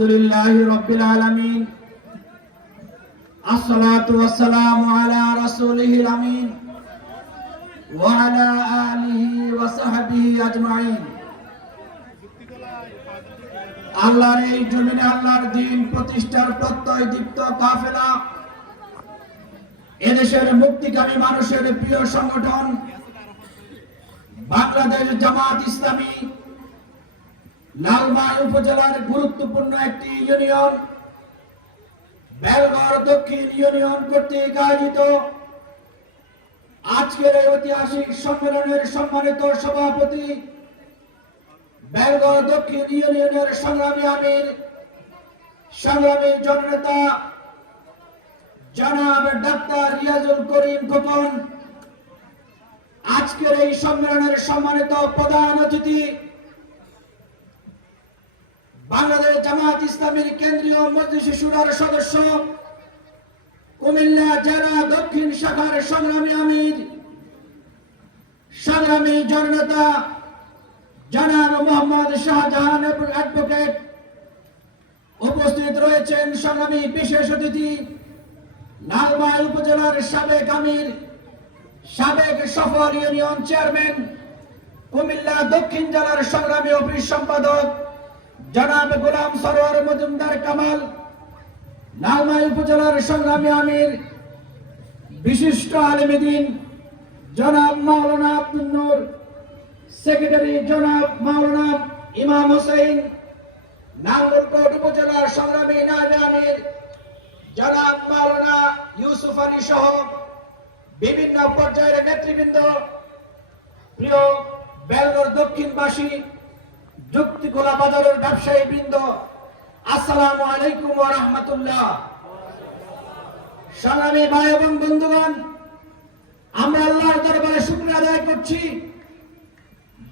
আলহামদুলিল্লাহ আল্লাহর এই জমিনে আল্লাহর দিন প্রতিষ্ঠার প্রত্যয় দীপ্ত কাফেলা। এদেশের মুক্তিকামী মানুষের প্রিয় সংগঠন বাংলাদেশ জামাত ইসলামী লালমাই উপজেলার গুরুত্বপূর্ণ একটি ইউনিয়ন বেলগড় দক্ষিণ ইউনিয়ন কর্তৃক আয়োজিত আজকের এই ঐতিহাসিক সম্মেলনের সম্মানিত সভাপতি বেলগড় দক্ষিণ ইউনিয়নের সংগ্রামী আমির, সংগ্রামী জননেতা জনাব ডাক্তার রিয়াজুল করিম খোকন। আজকের এই সম্মেলনের সম্মানিত প্রধান অতিথি বাংলাদেশ জামাত ইসলামীর কেন্দ্রীয় মজলিস শুরার সদস্য, কুমিল্লা জেলা দক্ষিণ শাখার সংগ্রামী আমির, সংগ্রামী জননেতা জনাব মোহাম্মদ শাহজাহান অ্যাডভোকেট উপস্থিত রয়েছেন সংগ্রামী বিশেষ অতিথি, লালমাই উপজেলার সাবেক আমির, সাবেক সফল ইউনিয়ন চেয়ারম্যান, কুমিল্লা দক্ষিণ জেলার সংগ্রামী অফিস সম্পাদক জনাব গোলাম সরোয়ার মজুমদার কামাল, লালমাই উপজেলার সংগ্রামী আমির, বিশিষ্ট আলমদিন জনাব মাওলানা আব্দুল নূর, সেক্রেটারি জনাব মাওলানা ইমাম হোসেন নাঙ্গলকোট উপজেলার সংগ্রামী নায়বে আমির, জনাব মাওলানা ইউসুফ আলী সহ বিভিন্ন পর্যায়ের নেতৃবৃন্দ, প্রিয় বেলগড় দক্ষিণবাসী যুক্তিখোলা বাজারের ব্যবসায়ী বৃন্দ, আসসালামু আলাইকুম রাহমাতুল্লাহ। সংগ্রামী ভাই এবং বন্ধুগণ, আমরা আল্লাহর দরবারে শুকরিয়া আদায় করছি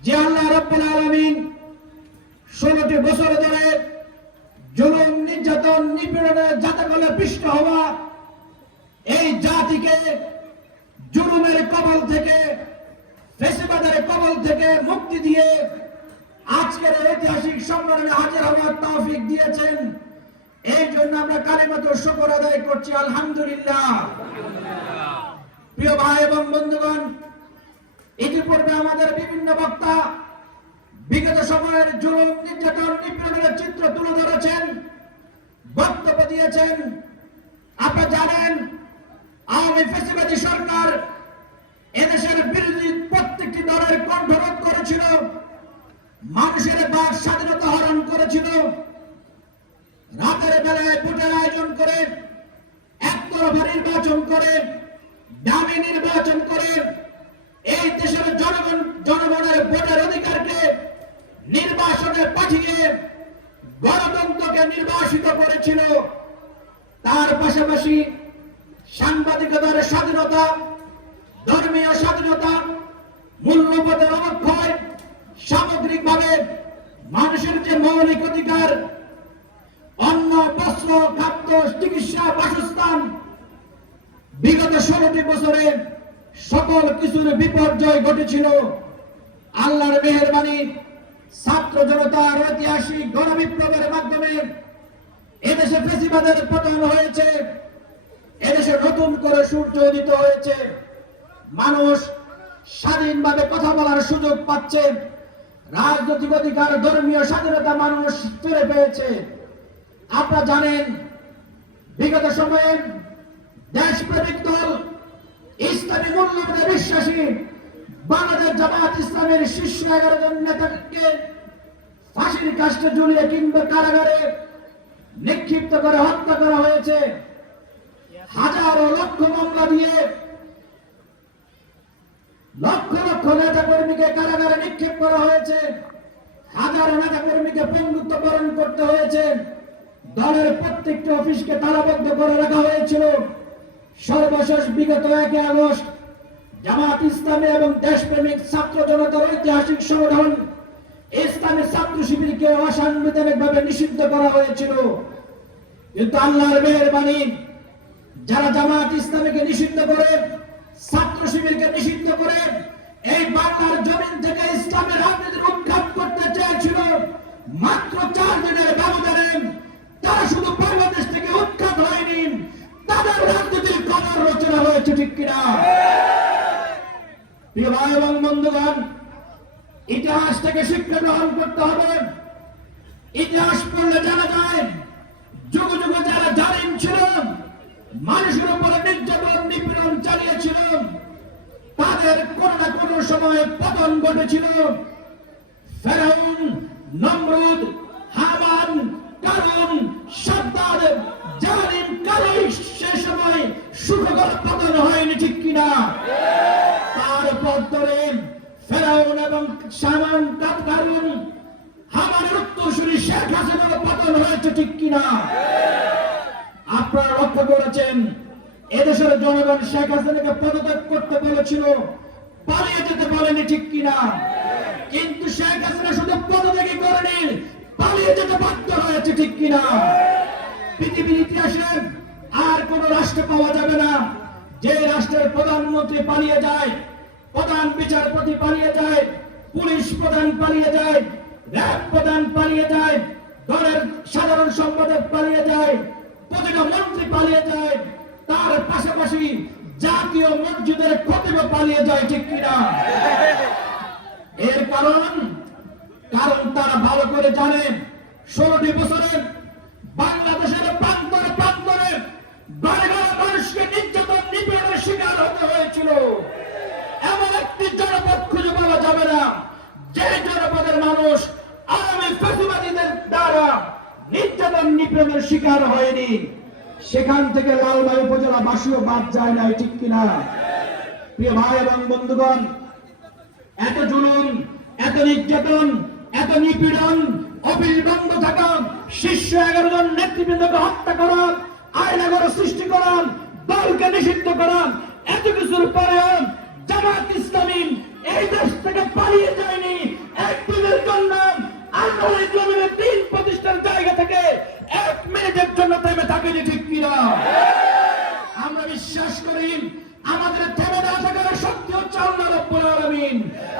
যে আল্লাহ রব্বুল আলামিন ষোলোটি বছর ধরে জুলুম, নির্যাতন, নিপীড়নে জাতকলে পৃষ্ঠ হওয়া এই জাতিকে জুলুমের কবল থেকে, ফেসিবাদের কবল থেকে মুক্তি দিয়ে আজকের ঐতিহাসিক সম্মেলনে হাজির হওয়ার তৌফিক দিয়েছেন। এই জন্য আমরা কালিমাত শুকর আদায় করছি, আলহামদুলিল্লাহ। প্রিয় ভাই এবং বন্ধুগণ, ইতিপূর্বে আমাদের বিভিন্ন বক্তা বিগত সময়ের জুলুম, নির্যাতন, নিপীড়নের চিত্র তুলে ধরেছেন, বক্তব্য দিয়েছেন। আপনারা জানেন, আওয়ামী ফেসিবাদী সরকার এদেশের বিরোধী বাক স্বাধীনতা হরণ করেছিল। রাতের বেলায় ভোটের আয়োজন করে, একতরফা নির্বাচন করে, দামি নির্বাচন করে, এই দেশের জনগণ জনগণের ভোটের অধিকারকে নির্বাচনে পাঠিয়ে গণতন্ত্রকে নির্বাসিত করেছিল। তার পাশাপাশি সাংবাদিকতার স্বাধীনতা, ধর্মীয় স্বাধীনতা, মূল্যবোধের অবক্ষয় সামগ্রিকভাবে মানুষের যে মৌলিক অধিকার, অন্ন, বস্ত্র, খাদ্য, চিকিৎসা, বাসস্থান, বিগত ষোলোটি বছরে সকল কিছুর বিপর্যয় ঘটেছিল। আল্লাহর মেহরবানি ছাত্র জনতার ঐতিহাসিক গণবিপ্লবের মাধ্যমে এদেশে ফেসিবাদের পতন হয়েছে, এদেশে নতুন করে সূর্য উদিত হয়েছে। মানুষ স্বাধীনভাবে কথা বলার সুযোগ পাচ্ছে। রাজনৈতিক অধিকার ধর্মীয় স্বাধীনতা মানুষ ফিরে পেয়েছে। আপনারা জানেন, বিগত সময়ে দেশপ্রেমিক দল, ইসলামী মূল্যবোধে বিশ্বাসী বাংলাদেশ জামাত ইসলামের শীর্ষ এগারো জন নেতাকে ফাঁসির কাষ্টে ঝুলিয়ে কিংবা কারাগারে নিক্ষিপ্ত করে হত্যা করা হয়েছে। হাজারো লক্ষ মামলা দিয়ে লক্ষ লক্ষ নেতা কর্মীকে কারাগারে নিক্ষেপ করা হয়েছে। হাজারো নেতা কর্মীকে পঙ্গুত্ব বরণ করতে হয়েছে। দলের প্রত্যেকটি অফিসকে তালাবদ্ধ করে রাখা হয়েছিল। সর্বশেষ বিগত একে আগস্ট জামাত ইসলামী এবং দেশপ্রেমিক ছাত্র জনতার ঐতিহাসিক সংগঠন ইসলামী ছাত্র শিবিরকে অসাংবিধানিক ভাবে নিষিদ্ধ করা হয়েছিল। কিন্তু আল্লাহর মেহরবানি, যারা জামাত ইসলামীকে নিষিদ্ধ করে, ছাত্র শিবিরকে নিষিদ্ধ করে এই বাংলার জমিন থেকে ইসলামের রাজনীতির উৎখাত করতে চেয়েছিল মাত্র চার দিনের ব্যবধানে। তারা শুধু বাংলাদেশ থেকে উৎখাত হয়নি, তাদের রাজনীতির করার রচনা হয়েছে ঠিক কিনা? প্রিয় ভাই এবং বন্ধুগণ, ইতিহাস থেকে শিক্ষা গ্রহণ করতে হবে। ইতিহাস পড়লে জানা যায়, যুগ যুগ যারা জানেন ছিল, মানুষের উপরে নির্যাতন নিপীড়ন চালিয়েছিল। তাদের কোন না কোন সময় পতন ঘটেছিল। নমরুদ, হামান কারণ সে সময় সুখকর পতন হয়নি, ঠিক কিনা? তারপর ধরে ফেরাউন এবং সামান কারণ হামানের উত্তরসূরি শেখ হাসিনার পতন হয়েছে, ঠিক কিনা? আপনারা লক্ষ্য করেছেন এদেশের জনগণ শেখ হাসিনাকে পদত্যাগ করতে বলেছিল, পালিয়ে যেতে বলেনি ঠিক কিনা? কিন্তু শেখ হাসিনা শুধু পদত্যাগই করেনি, পালিয়ে যেতে বাধ্য হয়েছে ঠিক কিনা? পৃথিবীর ইতিহাসে আর কোন রাষ্ট্র পাওয়া যাবে না। যে রাষ্ট্রের প্রধানমন্ত্রী পালিয়ে যায়, প্রধান বিচারপতি পালিয়ে যায়, পুলিশ প্রধান পালিয়ে যায়, র্যাব প্রধান পালিয়ে যায়, দলের সাধারণ সম্পাদক পালিয়ে যায়, প্রতিটা মন্ত্রী পালিয়ে যায় তার পাশাপাশি জাতীয় মসজিদের খতিব পালিয়ে যায় ঠিক কিনা? এর কারণ কারণ তারা ভালো করে জানেন ষোলোটি বছরে বাংলাদেশের প্রান্তরে প্রান্তরে মানুষকে নির্যাতন, নিপীড়নের শিকার হতে হয়েছিল। এমন একটি জনপদ খুঁজে পাওয়া যাবে না, যে জনপদের মানুষ আওয়ামী ফেসিবাদীদের দ্বারা নির্যাতন, নিপীড়নের শিকার হয়নি। সেখান থেকে লালবাই উপজেলা বাসীও বাদ যায় না ঠিক কিনা? প্রিয় ভাই এবং বন্ধুগণ, এত জুলুম, এত নির্যাতন, এত নিপীড়ন অবিলম্ব থাকা, শীর্ষ এগারো জন নেতৃবৃন্দকে হত্যা করা, আইনাগর সৃষ্টি করা, দলকে নিষিদ্ধ করা, এত কিছুর পরেও জামাত ইসলামী এই দেশ থেকে পালিয়ে যায়নি। এক দিনের জন্য আন্দোলন তিন প্রতিষ্ঠার জায়গা থেকে। মিনিটের জন্য থেমে থাকেনি ঠিক কিনা? আমরা বিশ্বাস করি, আমাদের থেমে না থাকার শক্তি হচ্ছে আল্লাহ রব্বুল আলামিন।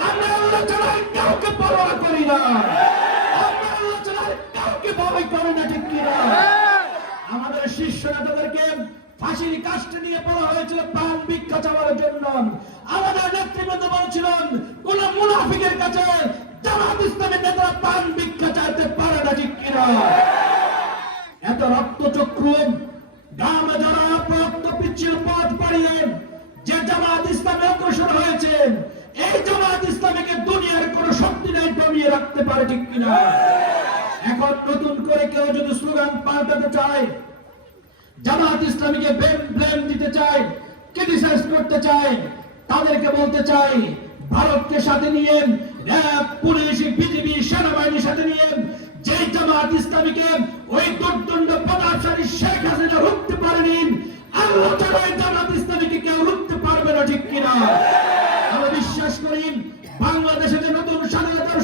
আমরা আল্লাহ ছাড়া কাউকে পরোয়া করি না। আমরা আল্লাহ ছাড়া কাউকে করি না, ঠিক কিনা? আমাদের শীর্ষ নেতাদেরকে ফাঁসির কাস্টে নিয়ে পড়া হয়েছিল প্রাণ ভিক্ষা চাওয়ার জন্য। আমাদের নেতৃবৃন্দ বলছিলেন, কোন মুনাফিকের কাছে জামাত ইসলামের নেতারা প্রাণ ভিক্ষা চাইতে পারে না, ঠিক কিনা? এত গ্রামে যারা রক্ত পিচ্ছিল পথ যে জামাত ইসলামে অগ্রসর এই জামাত ইসলামীকে দুনিয়ার কোন শক্তি নাই দমিয়ে রাখতে পারে ঠিক কিনা? এখন নতুন করে কেউ যদি স্লোগান পাল্টাতে চায়, জামাত ইসলামীকে ব্লেম দিতে চায়, ক্রিটিসাইজ করতে চায়, তাদেরকে বলতে চাই, ভারতকে সাথে নিয়ে পুলিশ, বিজিবি, সেনাবাহিনীর সাথে নিয়ে যে জামাত ইসলামীকে ওই দুর্দণ্ড পদার্থী শেখ হাসিনা রুখতে পারেনি, আল্লাহ ছাড়া ওই জামাত ইসলামীকে কেউ রুখতে পারবে না, ঠিক কিনা? আমরা বিশ্বাস করি, বাংলাদেশে যে নতুন স্বাধীনতার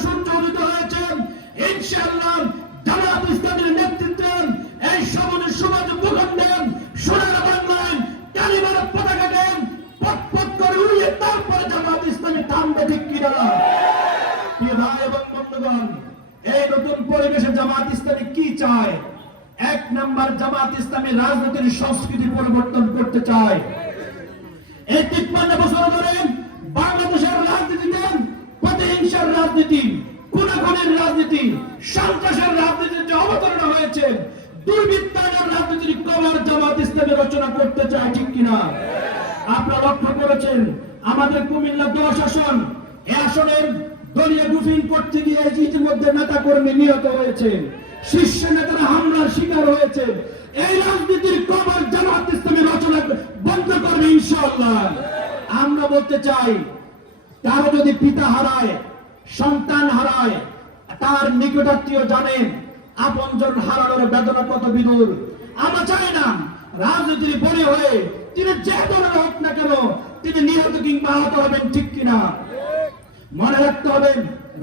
ইসলামী রাজনীতির সংস্কৃতি পরিবর্তন করতে চায়। এই তিপ্পান্ন বছর ধরে বাংলাদেশের রাজনীতিতে প্রতিহিংসার রাজনীতি, খুনাখুনির রাজনীতি, সন্ত্রাসের রাজনীতির যে হয়েছে, দুর্বৃত্তায়নের রাজনীতির কবর জামাত ইসলামী রচনা করতে চায় ঠিক কিনা? আপনারা লক্ষ্য করেছেন, আমাদের কুমিল্লা দশ আসন এ আসনের দলীয় করতে গিয়ে ইতিমধ্যে নেতা কর্মী নিহত হয়েছে। শীর্ষ নেতারা হামলার শিকার হয়েছে। এই রাজনীতির কবর জামাত ইসলামী রচনা বন্ধ করবে ইনশাআল্লাহ। আমরা বলতে চাই, কারও যদি পিতা হারায়, সন্তান হারায়, তার নিকটাত্মীয় জানেন, আপনজন হারানোর বেদনা কত বিদুর। আমরা চাই না রাজনীতির বড়ি হয়ে তিনি যে দলের হোক না কেন, তিনি নিহত কিংবা আহত হবেন ঠিক কিনা। মনে রাখতে হবে,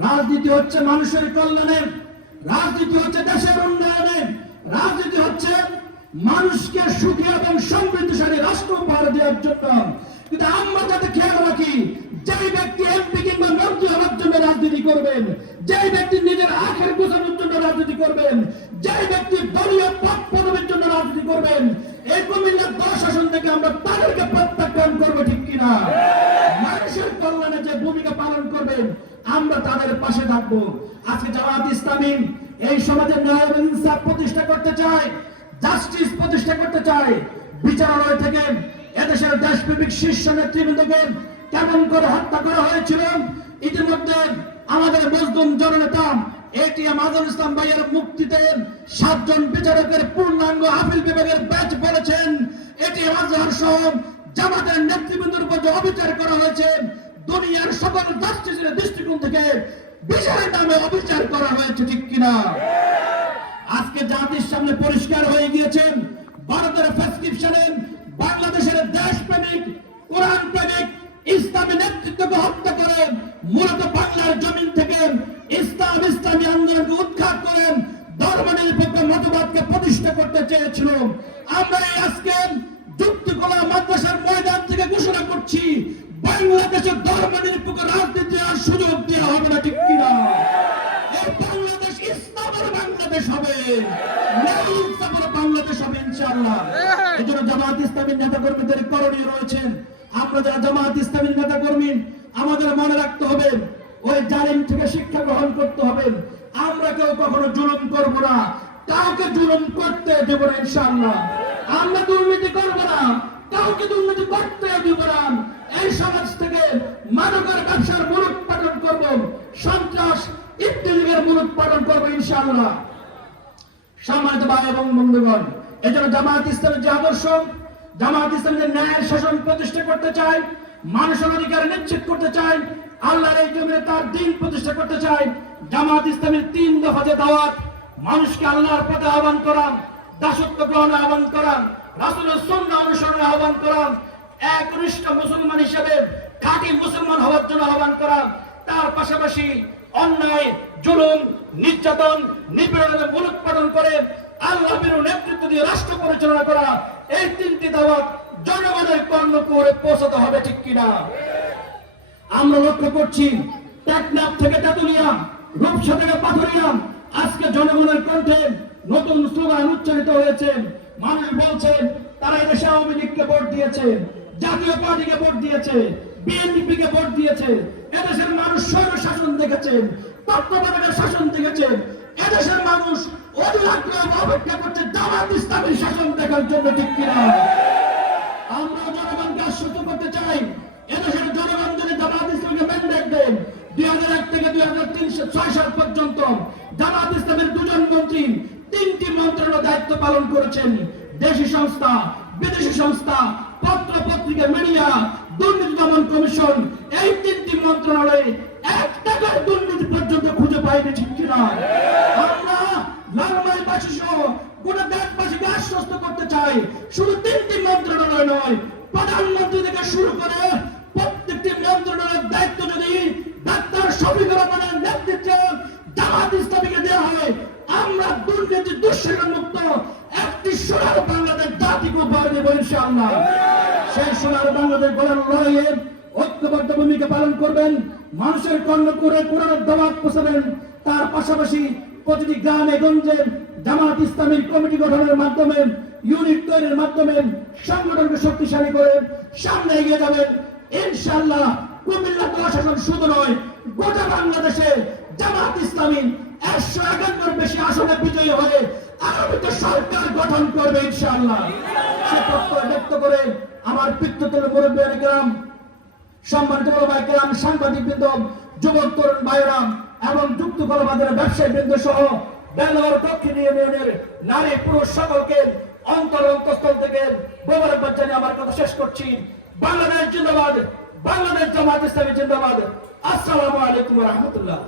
রাজনীতি হচ্ছে মানুষের কল্যাণে, রাজনীতি হচ্ছে দেশের উন্নয়নে, রাজনীতি হচ্ছে মানুষকে সুখী এবং সমৃদ্ধশালী রাষ্ট্র উপহার দেওয়ার জন্য। কিন্তু আমরা যাতে খেয়াল রাখি, যেই ব্যক্তি এমপি কিংবা মন্ত্রী হওয়ার জন্য রাজনীতি করবেন, যেই ব্যক্তি নিজের আখের গোছানোর জন্য রাজনীতি করবেন, যেই ব্যক্তি দলীয় পদ পদবীর জন্য রাজনীতি করবেন, এই কুমিল্লার থেকে আমরা তাদেরকে প্রত্যাখ্যান করব ঠিক কিনা? মানুষের কল্যাণে যে ভূমিকা পালন করবেন, আমরা তাদের পাশে থাকব। আজকে জামাত ইসলামী এই সমাজের ন্যায় এবং ইনসাফ প্রতিষ্ঠা করতে চায় জাস্টিস প্রতিষ্ঠা করতে চায়। বিচারালয় থেকে এদেশের দেশপ্রেমিক শীর্ষ নেতৃবৃন্দকে কেমন করে হত্যা করা হয়েছিল? ইতিমধ্যে আমাদের মজদুম জননেতা এটিএম আজম ইসলাম ভাইয়ের মুক্তিতে সাতজন বিচারকের পূর্ণাঙ্গ আপিল বিভাগের ব্যাচ বলেছেন। এটিএম আজহার সহ জামাতের নেতৃবৃন্দের উপর অবিচার করা হয়েছে, দুনিয়ার সকল দৃষ্টিকোণ থেকে বিচারের নামে অবিচার করা হয়েছে ঠিক কিনা? আজকে জাতির সামনে পরিষ্কার হয়ে গিয়েছেন। ভারতের প্রেসক্রিপশনে বাংলাদেশের দেশপ্রেমিক কোরআন প্রেমিক ইসলামী নেতৃত্বকে হত্যা করে মূলত বাংলার জমিন থেকে ইসলাম, ইসলামী আন্দোলনকে উৎখাত করেন ধর্ম নিরপেক্ষ মতবাদকে প্রতিষ্ঠা করতে চেয়েছিল। আমরা এই আজকে যুক্তিকলা মাদ্রাসার ময়দান থেকে ঘোষণা করছি, বাংলাদেশের ধর্ম নিরপেক্ষ রাজনীতি আর সুযোগ দেওয়া হবে না, ঠিক কিনা? বাংলাদেশ হবে। ন্যায় ইনসাফের বাংলাদেশ হবে ইনশাআল্লাহ। এই জন্য জামাত ইসলামীর নেতা কর্মীদের করণীয় রয়েছেন আমরা যারা জামাত ইসলামীর নেতা কর্মী আমাদের মনে রাখতে হবে ওই জালিম থেকে শিক্ষা গ্রহণ করতে হবে। আমরা কেউ কখনো জুলুম করব না। কাউকে জুলুম করতে দেব না ইনশাআল্লাহ। আমরা দুর্নীতি করব না। কাউকে দুর্নীতি করতে দেব না। এই সমাজ থেকে মানবের ব্যবসার মূলোৎপাদন করব। সন্ত্রাস ইত্যাদির মূলোৎপাদন করব ইনশাআল্লাহ। সম্মানিত ভাই এবং বন্ধুগণ এজন্য জামাত ইসলামের যে আদর্শ জামাত ইসলামের ন্যায় শাসন প্রতিষ্ঠা করতে চায় মানুষের অধিকার নিশ্চিত করতে চায়, আল্লাহর এই জমিনে তার দিন প্রতিষ্ঠা করতে চায় জামাত ইসলামের তিন দফা যে দাওয়াত, মানুষকে আল্লাহর পথে আহ্বান করান, দাসত্ব গ্রহণে আহ্বান করান, রাসুলের সন্ন্য অনুসরণে আহ্বান করান, একনিষ্ঠ মুসলমান হিসেবে খাঁটি মুসলমান হওয়ার জন্য আহ্বান করান, তার পাশাপাশি অন্যায়, জুলুম, নির্যাতন, নিপীড়নের মূলোৎপাদন করে আল্লাহ নেতৃত্ব দিয়ে রাষ্ট্র পরিচালনা করা, এই তিনটি দাওয়াত জনগণের কর্ণ করে পৌঁছাতে হবে, ঠিক কিনা? আমরা লক্ষ্য করছি টেকনাফ থেকে তেতুলিয়া, রূপসা থেকে পাথরিয়া, আজকে জনগণের কণ্ঠে নতুন স্লোগান উচ্চারিত হয়েছে। মানুষ বলছেন তারা এদেশে আওয়ামী লীগকে ভোট দিয়েছে, জাতীয় পার্টিকে ভোট দিয়েছে। বিএনপি কে ভোট দিয়েছে, এদেশের মানুষ স্বৈর শাসন দেখেছেন তত্ত্বাবধানের শাসন দেখেছেন এদেশের মানুষ অপেক্ষা করছে ইসলামের শাসন দেখার জন্য, ঠিক কিনা? আমরা জনগণকে আশ্বস্ত করতে চাই, এদেশের জনগণ যদি ইসলামকে ম্যান্ডেট দেন দুই হাজার এক থেকে দুই হাজার ছয় সাল পর্যন্ত জামাত ইসলামের দুজন মন্ত্রী তিনটি মন্ত্রণালয় দায়িত্ব পালন করেছেন। দেশি সংস্থা, বিদেশি সংস্থা পত্র পত্রিকা মিডিয়া, দুর্নীতি কমিশন এই তিনটি মন্ত্রণালয়ে এক টাকার দুর্নীতি পর্যন্ত খুঁজে পাইনি ঠিক কিনা? আমরা লালমাইবাসী সহ গোটা দেশবাসীকে আশ্বস্ত করতে চাই, শুধু তিনটি মন্ত্রণালয় নয়, প্রধানমন্ত্রী থেকে শুরু করে প্রত্যেকটি মন্ত্রণালয়ের দায়িত্ব যদি ডাক্তার রহমানের নেতৃত্বে জামাত ইসলামীকে দেওয়া হয়, আমরা দুর্নীতি মুক্ত একটি সোনার বাংলাদেশ জাতিকে উপহার ইনশাআল্লাহ। সেই সোনার বাংলাদেশ গড়ার ঐক্যবদ্ধ ভূমিকা পালন করবেন, মানুষের কর্ণ করে কোরআনের দাওয়াত পোষাবেন তার পাশাপাশি প্রতিটি গ্রামে, গঞ্জে জামাত ইসলামীর কমিটি গঠনের মাধ্যমে ইউনিট তৈরির মাধ্যমে সংগঠনকে শক্তিশালী করে সামনে এগিয়ে যাবেন। ইনশাআল্লাহ কুমিল্লা প্রশাসন শুধু নয়, গোটা বাংলাদেশে জামাত ইসলামী একশো একান্নর বেশি আসনে বিজয়ী হয়ে আগামীতে সরকার গঠন করবে ইনশাআল্লাহ। সে প্রত্যয় ব্যক্ত করে আমার পিতৃতুল মুরব্বী গ্রাম সম্মানিত ভাই কেরাম সাংবাদিক বৃন্দ যুবক, তরুণ ভাইরা এবং যুক্ত কলবাদের ব্যবসায়ী বৃন্দ সহ বেঙ্গালোর দক্ষিণ ইউনিয়নের নারী পুরুষ সকলকে অন্তর অন্তঃস্থল থেকে মোবারকবাদ জানিয়ে আমার কথা শেষ করছি। বাংলাদেশ জিন্দাবাদ, বাংলাদেশ জামাত ইসলামী জিন্দাবাদ। আসসালামু আলাইকুম রহমতুল্লাহ।